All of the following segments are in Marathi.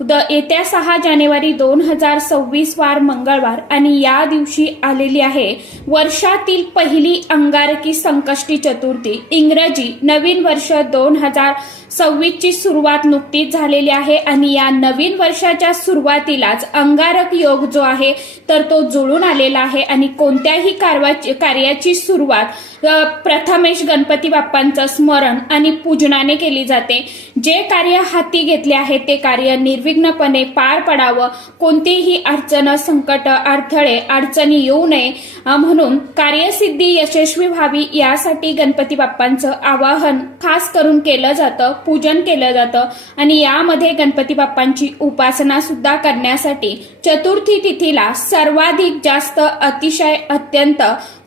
द येत्या सहा जानेवारी दोन हजार सव्वीस वार मंगळवार आणि या दिवशी आलेली आहे वर्षातील पहिली अंगारकी संकष्टी चतुर्थी. इंग्रजी नवीन वर्ष दोन हजार सव्वीस ची सुरुवात नुकतीच झालेली आहे आणि या नवीन वर्षाच्या सुरुवातीलाच अंगारक योग जो आहे तर तो जुळून आलेला आहे आणि कोणत्याही कारवाची कार्याची सुरुवात प्रथमेश गणपती बाप्पांचं स्मरण आणि पूजनाने केली जाते. जे कार्य हाती घेतले आहे ते कार्य निर्वि निर्विघ्नपणे पार पडावं. कोणतीही अडचण संकट अडथळे अडचणी येऊ नये म्हणून कार्यसिद्धी यशस्वी व्हावी यासाठी गणपती बाप्पांचं आवाहन खास करून केलं जातं पूजन केलं जातं आणि यामध्ये गणपती बाप्पांची उपासना सुद्धा करण्यासाठी चतुर्थी तिथीला सर्वाधिक जास्त अतिशय अत्यंत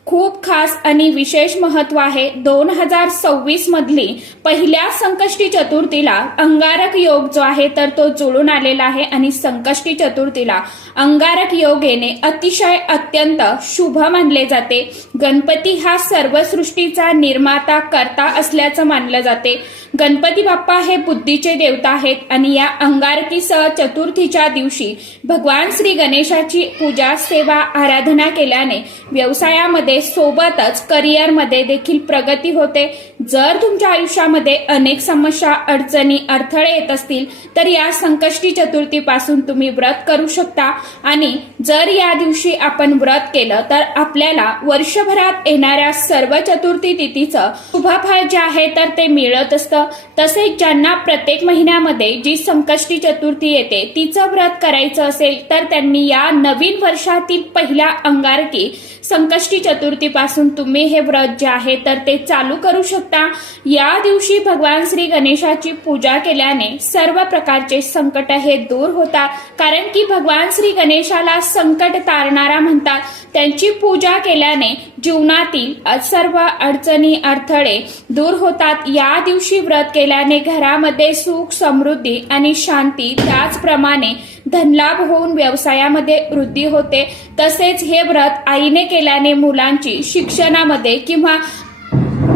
खूप खास आणि विशेष महत्त्व आहे. दोन हजार सव्वीस मधली पहिल्या संकष्टी चतुर्थीला अंगारक योग जो आहे तर तो जुळून आलेला आहे आणि संकष्टी चतुर्थीला अंगारक योग येणे अतिशय अत्यंत शुभ मानले जाते. गणपती हा सर्व सृष्टीचा निर्माता करता असल्याचं मानलं जाते. गणपती बाप्पा हे बुद्धीचे देवता आहेत आणि या अंगारकीसह चतुर्थीच्या दिवशी भगवान श्री गणेशाची पूजा सेवा आराधना केल्याने व्यवसायामध्ये सोबतच करिअरमध्ये देखील प्रगती होते. जर तुमच्या आयुष्यामध्ये अनेक समस्या अडचणी अडथळे येत असतील तर या संकष्टी चतुर्थीपासून तुम्ही व्रत करू शकता. आणि जर या दिवशी आपण व्रत केलं तर आपल्याला वर्षभरात येणाऱ्या सर्व चतुर्थी तिथीचं शुभफळ जे आहे तर ते मिळत असतं. तसेच ज्यांना प्रत्येक महिन्यामध्ये जी संकष्टी चतुर्थी येते तिचं व्रत करायचं असेल तर त्यांनी या नवीन वर्षातील पहिल्या अंगारकी संकष्टी चतुर्थीपासून तुम्ही हे व्रत जे आहे तर ते चालू करू शकता. या दिवशी भगवान श्री गणेशाची पूजा केल्याने सर्व प्रकारचे संकट हे दूर होतात. कारण की भगवान श्री गणेशाला संकट तारणारा म्हणतात. त्यांची पूजा केल्याने जीवनातील सर्व अडचणी अडथळे दूर होतात. या दिवशी व्रत केल्याने घरामध्ये सुख समृद्धी आणि शांती त्याचप्रमाणे धनलाभ होऊन व्यवसायामध्ये वृद्धी होते. तसेच हे व्रत आईने केल्याने मुलांची शिक्षणामध्ये किंवा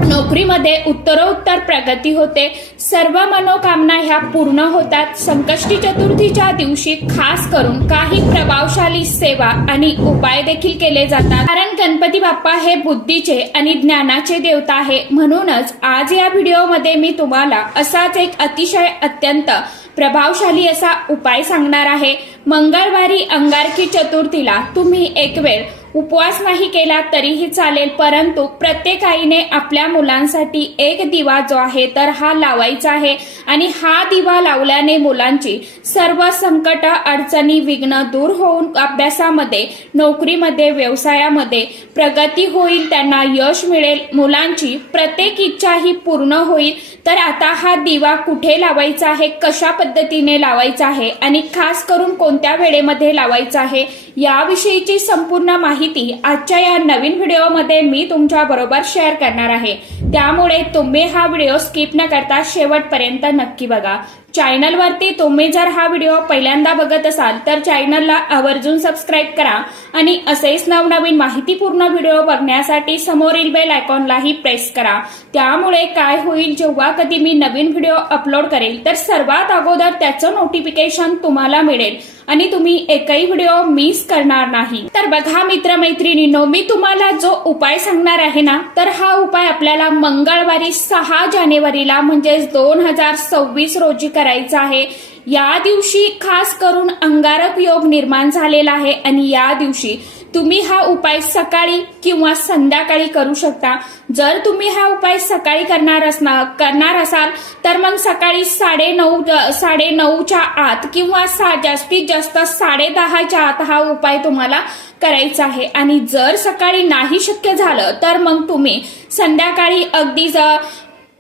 नोकरीमध्ये उत्तरोत्तर प्रगती होते. सर्व मनोकामना ह्या पूर्ण होतात. संकष्टी चतुर्थीच्या दिवशी खास करून काही प्रभावशाली सेवा आणि उपाय देखील केले जातात. कारण गणपती बाप्पा हे बुद्धीचे आणि ज्ञानाचे देवता आहे. म्हणूनच आज या व्हिडिओमध्ये मी तुम्हाला असाच एक अतिशय अत्यंत प्रभावशाली असा उपाय सांगणार आहे. मंगळवारी अंगारकी चतुर्थीला तुम्ही एक वेळ उपवास नाही केला तरीही चालेल परंतु प्रत्येक आईने आपल्या मुलांसाठी एक दिवा जो आहे तर हा लावायचा आहे. आणि हा दिवा लावल्याने मुलांची सर्व संकट अडचणी विघ्न दूर होऊन अभ्यासामध्ये नोकरीमध्ये व्यवसायामध्ये प्रगती होईल त्यांना यश मिळेल मुलांची प्रत्येक इच्छा ही पूर्ण होईल. तर आता हा दिवा कुठे लावायचा आहे कशा पद्धतीने लावायचा आहे आणि खास करून कोणत्या वेळेमध्ये लावायचा आहे याविषयीची संपूर्ण माहिती आजच्या या नवीन व्हिडिओमध्ये मी तुमच्या बरोबर शेअर करणार आहे. त्यामुळे तुम्ही हा व्हिडिओ स्किप न करता शेवटपर्यंत नक्की बघा. चॅनलवरती तुम्ही जर हा व्हिडिओ पहिल्यांदा बघत असाल तर चॅनलला आवर्जून सबस्क्राईब करा आणि असेच नवनवीन माहितीपूर्ण व्हिडिओ बघण्यासाठी समोरील बेल आयकॉनलाही प्रेस करा. त्यामुळे काय होईल जेव्हा कधी मी नवीन व्हिडिओ अपलोड करेल तर सर्वात अगोदर त्याचं नोटिफिकेशन तुम्हाला मिळेल आणि तुम्ही एकही व्हिडिओ मिस करणार नाही. तर बघा मित्रमैत्रिणींनो मी तुम्हाला जो उपाय सांगणार आहे ना तर हा उपाय आपल्याला मंगळवारी सहा जानेवारीला म्हणजेच दोन हजार सव्वीस रोजी करायचा करायचा आहे. या दिवशी खास करून अंगारक योग निर्माण झालेला आहे आणि या दिवशी तुम्ही हा उपाय सकाळी किंवा संध्याकाळी करू शकता. जर तुम्ही हा उपाय सकाळी करणार असणार करणार असाल तर मग सकाळी साडे नऊ साडे नऊच्या आत किंवा सा जास्तीत जास्त साडे दहाच्या आत हा उपाय तुम्हाला करायचा आहे. आणि जर सकाळी नाही शक्य झालं तर मग तुम्ही संध्याकाळी अगदी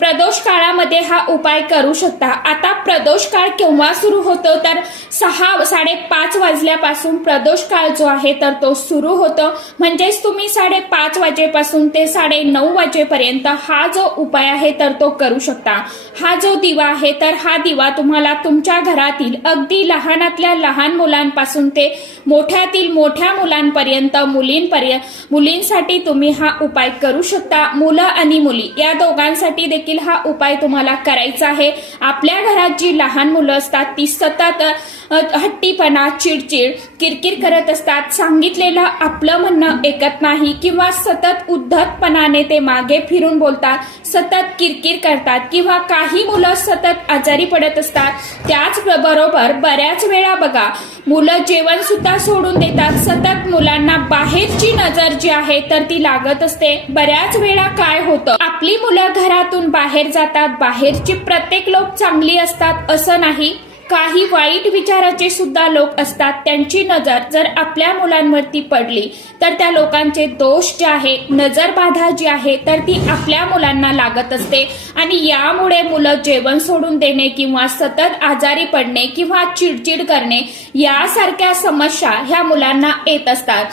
प्रदोष काळामध्ये हा उपाय करू शकता. आता प्रदोष काळ केव्हा सुरू होतो? तर सहा साडेपाच वाजल्यापासून प्रदोष काळ जो आहे तर तो सुरू होतो. म्हणजेच तुम्ही साडेपाच वाजेपासून ते साडे नऊ वाजेपर्यंत हा जो उपाय आहे तर तो करू शकता. हा जो दिवा आहे तर हा दिवा तुम्हाला तुमच्या घरातील अगदी लहानातल्या लहान मुलांपासून ते मोठ्यातील मोठ्या मुलांपर्यंत मुलींपर्यंत मुलींसाठी तुम्ही हा उपाय करू शकता. मुलं आणि मुली या दोघांसाठी देखील हा उपाय तुम्हाला करायचा आहे. आपल्या घरात जी लहान मुलं असतात ती सतत हट्टीपणा चिडचिड किरकिर करत असतात. सांगितलेलं आपलं म्हणणं ऐकत नाही किंवा सतत उद्धतपणाने ते मागे फिरून बोलतात सतत किरकिर करतात किंवा काही मुलं सतत आजारी पडत असतात. त्याच बरोबर बऱ्याच वेळा बघा मुलं जेवण सुद्धा सोडून देतात. सतत मुलांना बाहेरची नजर जी आहे तर ती लागत असते. बऱ्याच वेळा काय होतं आपली मुलं घरातून बाहेर जातात. बाहेरची प्रत्येक लोक चांगली असतात असं नाही. काही वाईट विचाराचे सुद्धा लोक असतात. त्यांची नजर जर आपल्या मुलांवरती पडली तर त्या लोकांचे दोष जे आहे नजरबाधा जी आहे तर ती आपल्या मुलांना लागत असते. आणि यामुळे मुलं जेवण सोडून देणे किंवा सतत आजारी पडणे किंवा चिडचिड करणे यासारख्या समस्या ह्या मुलांना येत असतात.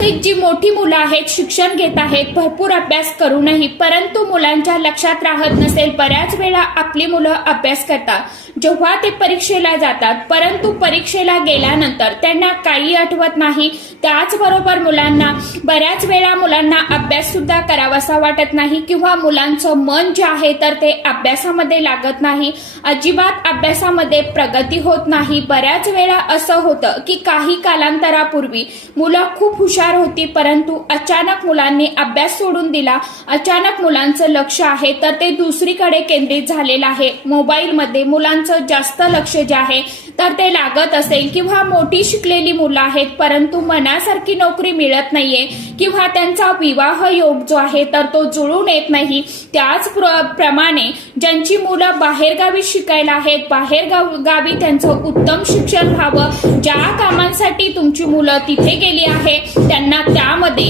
जी मोठी मुलं आहेत शिक्षण घेत आहेत भरपूर अभ्यास करूनही परंतु मुलांच्या लक्षात राहत नसेल बऱ्याच वेळा आपली मुलं अभ्यास करतात. जेव्हा ते परीक्षेला जातात परंतु परीक्षेला गेल्यानंतर त्यांना काही आठवत नाही. त्याचबरोबर मुलांना बऱ्याच वेळा मुलांना अभ्यास सुद्धा करावासा वाटत नाही किंवा मुलांचं मन जे आहे तर ते अभ्यासामध्ये लागत नाही. अजिबात अभ्यासामध्ये प्रगती होत नाही. बऱ्याच वेळा असं होतं की काही कालांतरापूर्वी मुलं खूप हुशार होती परंतु अचानक मुलांनी अभ्यास सोडून दिला. अचानक मुलांचं लक्ष आहे तर ते दुसरीकडे केंद्रित झालेलं आहे. मोबाईलमध्ये मुलांचं जास्त लक्ष जे आहे तर ते लागत असेल किंवा मोठी शिकलेली मुलं आहेत परंतु मनासारखी नोकरी मिळत नाहीये किंवा त्यांचा विवाह योग जो आहे तर तो जुळून येत नाही. त्याच प्रमाणे ज्यांची मुलं बाहेरगावी शिकायला आहेत बाहेरगाव गावी त्यांचं उत्तम शिक्षण व्हावं ज्या कामांसाठी तुमची मुलं तिथे गेली आहे त्यांना त्यामध्ये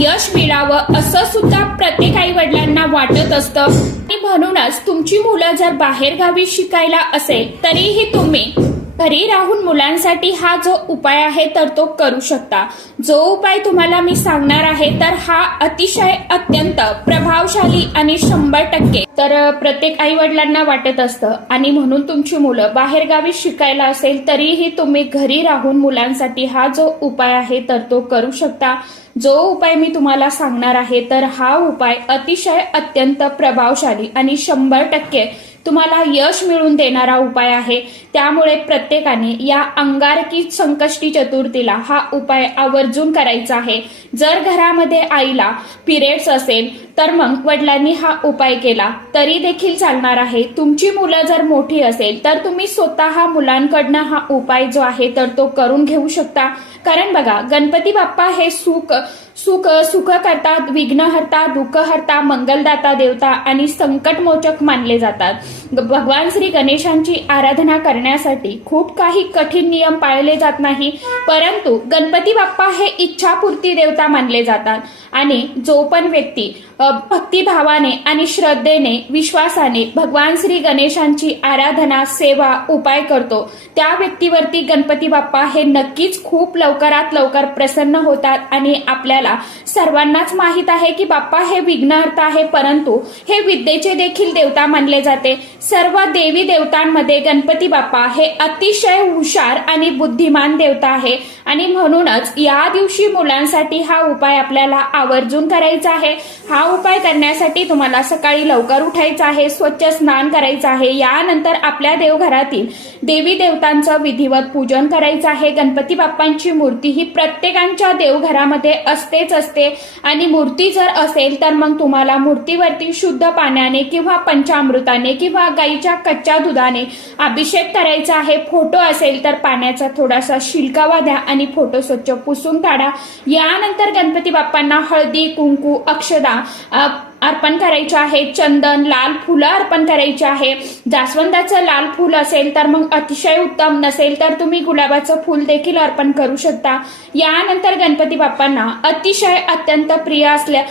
यश मिळावं असं सुद्धा प्रत्येक आई वडिलांना वाटत असतं. आणि म्हणूनच तुमची मुलं जर बाहेरगावी शिकायला असेल तरीही तुम्ही घरी राहून मुलांसाठी हा जो उपाय आहे तर तो करू शकता. जो उपाय तुम्हाला मी सांगणार आहे तर हा अतिशय अत्यंत प्रभावशाली आणि शंभर टक्के. तर प्रत्येक आई वडिलांना वाटत असतं आणि म्हणून तुमची मुलं बाहेरगावी शिकायला असेल तरीही तुम्ही घरी राहून मुलांसाठी हा जो उपाय आहे तर तो करू शकता. जो उपाय मी तुम्हाला सांगणार आहे तर हा उपाय अतिशय अत्यंत प्रभावशाली आणि शंभर टक्के तुम्हाला यश मिळवून देणारा उपाय आहे. त्यामुळे प्रत्येकाने या अंगारकी संकष्टी चतुर्थीला हा उपाय आवर्जून करायचा आहे. जर घरामध्ये आईला पिरियड्स असेल तर मग वडिलांनी हा उपाय केला. तरी देखील चालणार आहे. तुमची मुलं जर मोठी असेल तर तुम्ही स्वतः मुलांकडनं हा उपाय जो आहे तर तो करून घेऊ शकता. कारण बघा गणपती बाप्पा हे सुख सुख सुख करतात विघ्नहर्ता दुःखहर्ता मंगलदाता देवता आणि संकटमोचक मानले जातात. ग- भगवान श्री गणेशांची आराधना करण्यासाठी खूप काही कठीण नियम पाळले जात नाही परंतु गणपती बाप्पा हे इच्छापूर्ती देवता मानले जातात. आणि जो पण व्यक्ती भक्तिभावाने आणि श्रद्धेने विश्वासाने भगवान श्री गणेशांची आराधना सेवा उपाय करतो. त्या व्यक्तीवरती गणपती बाप्पा हे नक्कीच खूप लवकरात लवकर प्रसन्न होतात आणि आपल्याला सर्वांनाच माहीत आहे की बाप्पा हे विघ्नहर्ता आहे परंतु हे विद्येचे देखील देवता मानले जाते. सर्व देवी देवतांमध्ये गणपती बाप्पा हे अतिशय हुशार आणि बुद्धिमान देवता आहे आणि म्हणूनच या दिवशी मुलांसाठी हा उपाय आपल्याला आवर्जून करायचा आहे. हा उपाय करण्यासाठी तुम्हाला सकाळी लवकर उठायचं आहे स्वच्छ स्नान करायचं आहे. यानंतर आपल्या देवघरातील देवी देवतांचं विधिवत पूजन करायचं आहे. गणपती बाप्पांची मूर्ती ही प्रत्येकांच्या देवघरामध्ये असतेच असते. आणि मूर्ती जर असेल तर मग तुम्हाला मूर्तीवरती शुद्ध पाण्याने किंवा पंचामृताने किंवा गाईच्या कच्च्या दुधाने अभिषेक करायचा आहे. फोटो असेल तर पाण्याचा थोडासा शिलकावा द्या आणि फोटो स्वच्छ पुसून काढा. यानंतर गणपती बाप्पांना हळदी कुंकू अक्षदा 啊 अर्पण करायचे आहे. चंदन लाल फुलं अर्पण करायची आहे. जास्वंदाचं लाल फुल असेल तर मग अतिशय उत्तम. नसेल तर तुम्ही गुलाबाचं फुल देखील अर्पण करू शकता. यानंतर गणपती बाप्पांना अतिशय अत्यंत प्रिय असल्या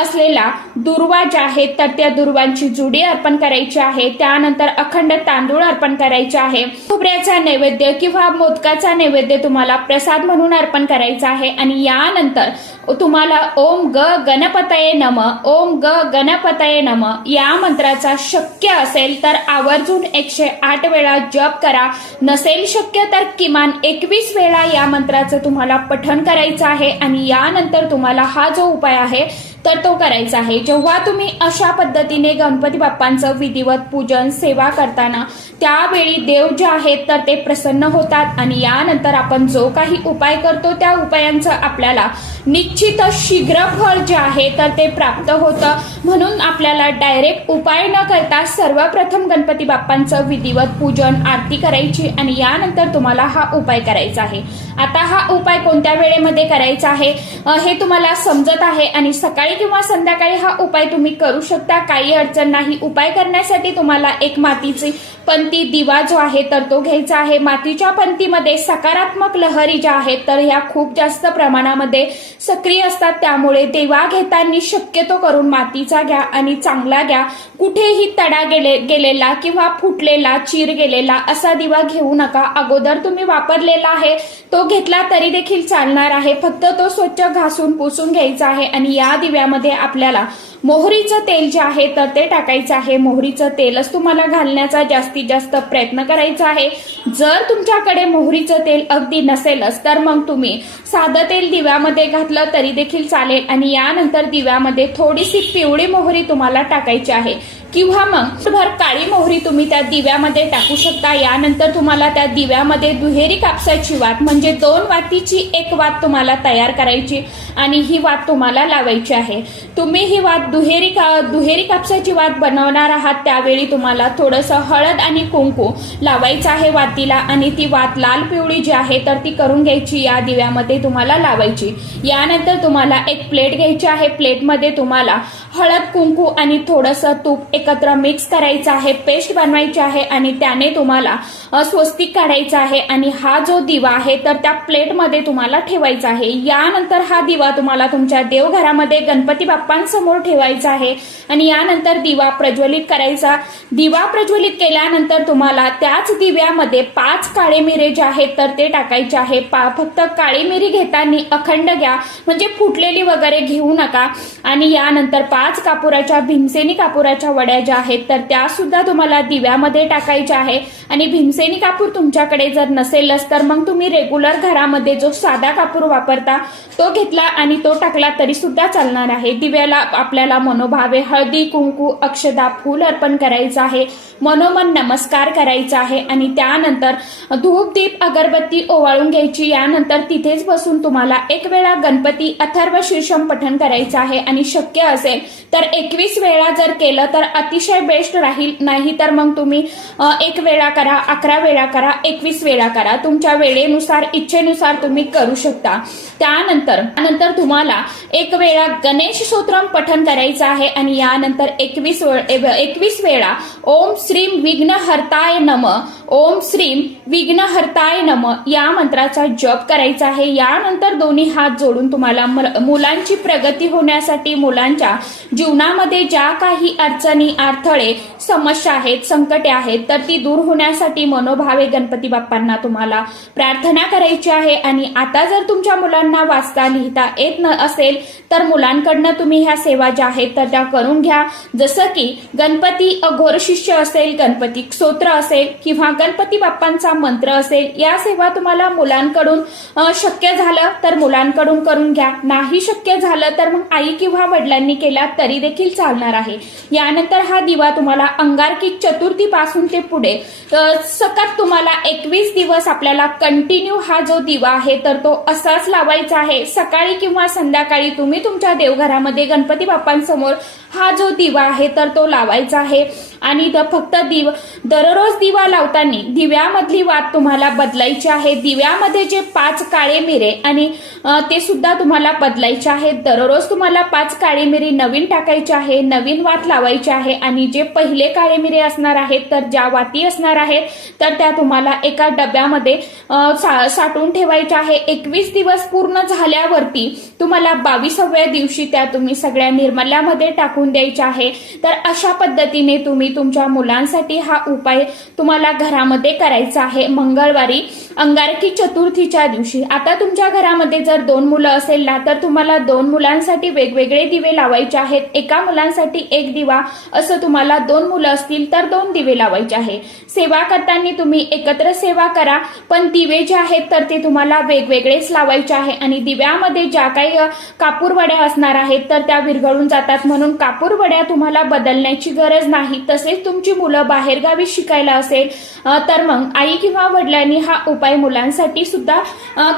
असलेला दुर्वा ज्या आहेत तर त्या दुर्वांची जुडी अर्पण करायची आहे. त्यानंतर अखंड तांदूळ अर्पण करायचे आहे. खोबऱ्याचा नैवेद्य किंवा मोदकाचा नैवेद्य तुम्हाला प्रसाद म्हणून अर्पण करायचा आहे. आणि यानंतर तुम्हाला ओम ग गणपतये नम ओम ग गणपतये नम. या मंत्राचा शक्य असेल तर आवर्जून एकशे आठ वेळा जप करा. नसेल शक्य तर किमान एकवीस वेळा या मंत्राचं तुम्हाला पठण करायचं आहे आणि यानंतर तुम्हाला हा जो उपाय आहे तर तो करायचा आहे. जेव्हा तुम्ही अशा पद्धतीने गणपती बाप्पांचं विधिवत पूजन सेवा करताना त्यावेळी देव जे आहेत तर ते प्रसन्न होतात आणि यानंतर आपण जो काही उपाय करतो त्या उपायांचं आपल्याला निश्चितच शीघ्र फळ जे आहे तर ते प्राप्त होतं. म्हणून आपल्याला डायरेक्ट उपाय न करता सर्वप्रथम गणपती बाप्पांचं विधिवत पूजन आरती करायची आणि यानंतर तुम्हाला हा उपाय करायचा आहे. आता हा उपाय कोणत्या वेळेमध्ये करायचा आहे? हे तुम्हाला समजत आहे आणि सकाळी किंवा संध्याकाळी हा उपाय तुम्ही करू शकता. काही अडचण नाही. उपाय करण्यासाठी तुम्हाला एक मातीची पंती दिवा जो आहे तर तो घ्यायचा आहे. मातीच्या पंतीमध्ये सकारात्मक लहरी ज्या आहेत तर ह्या खूप जास्त प्रमाणामध्ये सक्रिय असतात. त्यामुळे देवा घेताना शक्यतो करून मातीचा घ्या आणि चांगला घ्या. कुठेही तडा गेले गेलेला किंवा फुटलेला चीर गेलेला असा दिवा घेऊ नका. अगोदर तुम्ही वापरलेला आहे तो घेतला तरी देखील चालणार आहे. फक्त तो स्वच्छ घासून पुसून घ्यायचा आहे आणि या दिव्या त्यामध्ये आपल्याला मोहरीचं तेल जे आहे तर ते टाकायचं आहे. मोहरीचं तेलच तुम्हाला घालण्याचा जास्तीत जास्त प्रयत्न करायचा आहे. जर तुमच्याकडे मोहरीचं तेल अगदी नसेलच तर मग तुम्ही साधं तेल दिव्यामध्ये घातलं तरी देखील चालेल. आणि यानंतर दिव्यामध्ये थोडीशी पिवळी मोहरी तुम्हाला टाकायची आहे. किंवा मग भर काळी मोहरी तुम्ही त्या दिव्यामध्ये टाकू शकता. यानंतर तुम्हाला त्या दिव्यामध्ये दुहेरी कापसाची वात म्हणजे दोन वातीची एक वात तुम्हाला तयार करायची आणि ही वात तुम्हाला लावायची आहे. तुम्ही ही वात दुहेरी का दुहेरी कापसाची वात बनवणार आहात त्यावेळी तुम्हाला थोडंसं हळद आणि कुंकू लावायचं आहे वातीला आणि ती वात लाल पिवळी जी आहे तर ती करून घ्यायची या दिव्यामध्ये तुम्हाला लावायची. यानंतर तुम्हाला एक प्लेट घ्यायची आहे. प्लेटमध्ये तुम्हाला हळद कुंकू आणि थोडंसं तूप एकत्र मिक्स करायचं आहे. पेस्ट बनवायची आहे आणि त्याने तुम्हाला स्वस्तिक काढायचा आहे. आणि हा जो दिवा आहे तर त्या प्लेटमध्ये तुम्हाला ठेवायचा आहे. यानंतर हा दिवा तुम्हाला तुमच्या देवघरामध्ये गणपती बाप्पांसमोर ठेवायचा आहे. आणि यानंतर दिवा प्रज्वलित करायचा. दिवा प्रज्वलित केल्यानंतर तुम्हाला त्याच दिव्यामध्ये पाच काळे मिरे जे आहेत तर ते टाकायचे आहे. पा फक्त काळी मिरी घेताना अखंड घ्या. म्हणजे फुटलेली वगैरे घेऊ नका. आणि यानंतर पाच कापुराच्या भीमसेनी कापुराच्या वड्या ज्या आहेत तर त्या सुद्धा तुम्हाला दिव्यामध्ये टाकायच्या आहे. आणि भीमसेनी कापूर तुमच्याकडे जर नसेलच तर मग तुम्ही रेग्युलर घरामध्ये जो साधा कापूर वापरता तो घेतला आणि तो टाकला तरी सुद्धा चालणार आहे. दिव्याला आपल्याला मनोभावे हळदी कुंकू अक्षदा फूल अर्पण करायचं आहे. मनोमन नमस्कार करायचा आहे. आणि त्यानंतर धूप दीप अगरबत्ती ओवाळून घ्यायची. यानंतर तिथेच बसून तुम्हाला एक वेळा गणपती अथर्व शीर्षम पठण करायचं आहे. आणि शक्य असेल तर एकवीस वेळा जर केलं तर अतिशय बेस्ट राहील. नाही तर मग तुम्ही एक वेळा करा अकरा वेळा करा एकवीस वेळा करा. तुमच्या वेळेनुसार इच्छेनुसार तुम्ही करू शकता. त्यानंतर त्यानंतर तुम्हाला एक वेळा गणेश स्तोत्रम पठन करायचं आहे आणि यानंतर एकवीस एकवीस वेळा ओम श्रीम विघ्नहर्ताय नम ओम श्रीम विघ्नहर्ताय नम या मंत्राचा जप करायचा आहे. यानंतर दोन्ही हात जोडून तुम्हाला मुलांची प्रगती होण्यासाठी मुलांच्या जीवनामध्ये ज्या काही अडचणी अडथळे समस्या आहेत संकटे आहेत तर ती दूर होण्यासाठी मनोभावे गणपती बाप्पांना तुम्हाला प्रार्थना करायची आहे. आणि आता जर तुमच्या मुलांना वाचता लिहिता येत न असेल तर मुलांकडनं तुम्ही ह्या सेवा ज्या आहेत तर त्या करून घ्या. जसं की गणपती अघोर शिष्य असेल गणपती स्तोत्र असेल किंवा गणपती बाप्पांचा मंत्र असेल या सेवा तुम्हाला मुलांकडून शक्य झालं तर मुलांकडून करून घ्या. नाही शक्य झालं तर मग आई किंवा वडिलांनी केला तरी देखील चालणार आहे. यानंतर हा दिवा तुम्हाला अंगारकी चतुर्थी पासून ते पुढे सतत तुम्हाला एकवीस दिवस आपल्याला कंटिन्यू हा जो दिवा आहे तर तो असाच लावायचा आहे. सकाळी किंवा संध्याकाळी तुम्ही तुमच्या देवघरामध्ये गणपती बाप्पांसमोर हा जो दिवा आहे तर तो लावायचा आहे. आणि फक्त दिव दररोज दिवा लावताना दिव्यामधली वात तुम्हाला बदलायची आहे. दिव्यामध्ये जे पाच काळे मिरे आणि ते सुद्धा तुम्हाला बदलायचे आहेत दररोज तुम्हाला पाच काळे मिरी नवीन टाकायचे आहे नवीन वात लावायची आहे. आणि जे पहिले काळे मिरे असणार आहेत तर ज्या वाती असणार आहेत तर त्या तुम्हाला एका डब्यामध्ये सा- साठवून ठेवायच्या आहे. एकवीस दिवस पूर्ण झाल्यावरती तुम्हाला बावीसाव्या दिवशी त्या तुम्ही सगळ्या निर्मल्यामध्ये टाकून द्यायच्या आहे. तर अशा पद्धतीने तुम्ही तुमच्या मुलांसाठी हा उपाय तुम्हाला घरामध्ये करायचा आहे. मंगळवारी अंगारकी चतुर्थीच्या दिवशी. आता तुमच्या घरामध्ये जर दोन मुलं असेल ना तर तुम्हाला दोन मुलांसाठी वेगवेगळे दिवे लावायचे आहेत. एका मुलांसाठी एक दिवा असं तुम्हाला दोन मुलं असतील तर दोन दिवे लावायचे आहे. सेवा करताना तुम्ही एकत्र सेवा करा पण दिवे जे आहेत तर ते तुम्हाला वेगवेगळेच लावायचे आहे. आणि दिव्यामध्ये ज्या काही कापूरवड्या असणार आहेत तर त्या विरघळून जातात. म्हणून कापूर कापूरवड्या तुम्हाला बदलण्याची गरज नाही तसेच तुमची मुलं बाहेरगावी शिकायला असेल तर मग आई किंवा वडिलांनी हा उपाय मुलांसाठी सुद्धा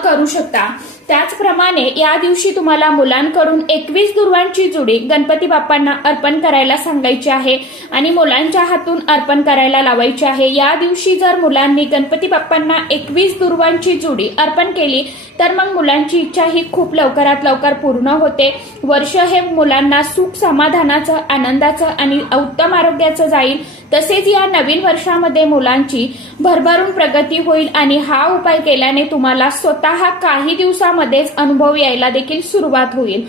करू शकता. त्याचप्रमाणे या दिवशी तुम्हाला मुलांकडून एकवीस दुर्वांची जुडी गणपती बाप्पांना अर्पण करायला सांगायची आहे आणि मुलांच्या हातून अर्पण करायला लावायची आहे. या दिवशी जर मुलांनी गणपती बाप्पांना एकवीस दुर्वांची जुडी अर्पण केली तर मग मुलांची इच्छा ही खूप लवकरात लवकर पूर्ण होते. वर्ष हे मुलांना सुख समाधानाचं आनंदाचं आणि उत्तम आरोग्याचं जाईल. तसेच या नवीन वर्षामध्ये मुलांची भरभरून प्रगती होईल आणि हा उपाय केल्याने तुम्हाला स्वतः काही दिवसामध्येच अनुभव यायला देखील सुरुवात होईल.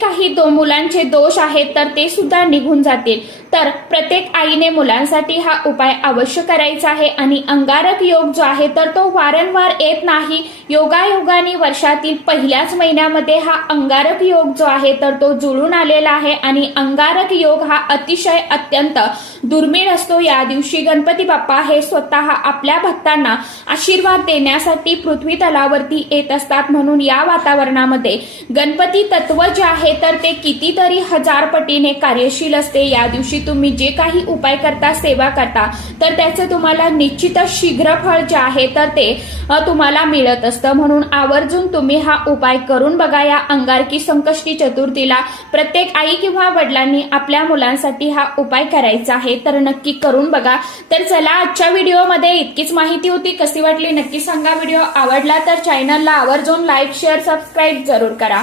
काही दो मुलांचे दोष आहेत तर ते सुद्धा निघून जातील. तर प्रत्येक आईने मुलांसाठी हा उपाय अवश्य करायचा आहे आणि अंगारक योग जो आहे तर तो वारंवार येत नाही. योगायोगाने वर्षातील पहिल्याच महिन्यामध्ये हा अंगारक योग जो आहे तर तो जुळून आलेला आहे आणि अंगारक योग हा अतिशय अत्यंत दुर्मिळ असतो. या दिवशी गणपती बाप्पा हे स्वतः आपल्या भक्तांना आशीर्वाद देण्यासाठी पृथ्वी तलावरती येत असतात. म्हणून या वातावरणामध्ये गणपती तत्व जे आहे तर ते कितीतरी हजार पटीने कार्यशील असते. या दिवशी तुम्ही जे काही उपाय करता सेवा करता तर त्याचं तुम्हाला निश्चितच शीघ्र फळ जे आहे तर ते तुम्हाला मिळत असतं. म्हणून आवर्जून तुम्ही हा उपाय करून बघा या अंगारकी संकष्टी चतुर्थीला. प्रत्येक आई किंवा वडिलांनी आपल्या मुलांसाठी हा उपाय करायचा आहे तर नक्की करून बघा. तर चला आजच्या व्हिडिओमध्ये इतकीच माहिती होती. कशी वाटली नक्की सांगा. व्हिडिओ आवडला तर चॅनलला आवर्जून लाईक शेअर सबस्क्राईब जरूर करा.